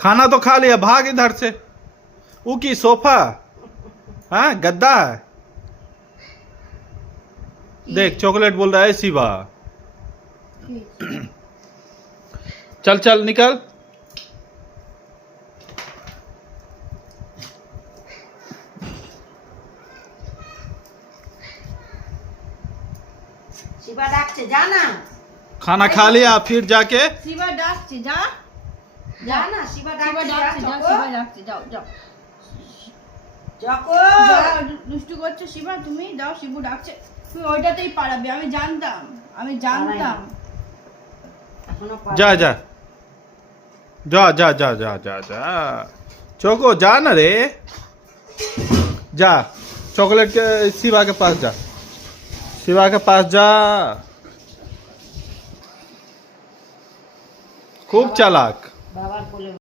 खाना तो खा लिया, भाग इधर से। वो की सोफा, हाँ गद्दा है। देख चॉकलेट बोल रहा है शिवा। चल चल निकल। शिवा डाकছে जा ना। खाना खा लिया फिर जाके। শিবা ডাকছে যা जा ना शिवा শিবা डाकছে ডাকছে যাও শিবা ডাকছে যাও যাও जाको যাও, দুষ্টু করছো শিবা তুমি যাও শিবু ডাকছে তুমি ওইটাতেই পারাবে আমি জানতাম এখনো जा जा जा जा जा जा जा जा चोको जा ना रे, जा चॉकलेट के शिवा के पास जा, शिवा के पास जा। खूब चालाक। বাবার কোলে